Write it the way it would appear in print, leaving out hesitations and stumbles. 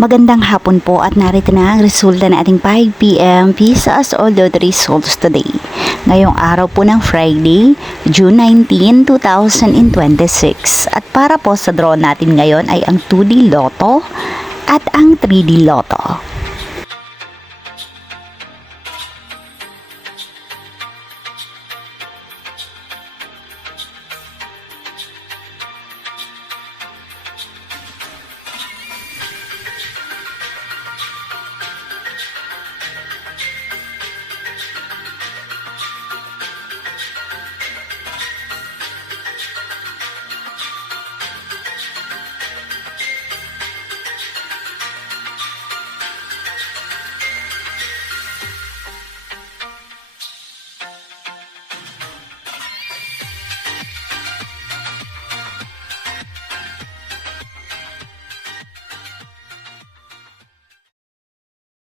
Magandang hapon po at narito na ang resulta ng ating 5 p.m. Visas or lottery results today. Ngayong araw po ng Friday, June 19, 2026. At para po sa draw natin ngayon ay ang 2D Lotto at ang 3D Lotto.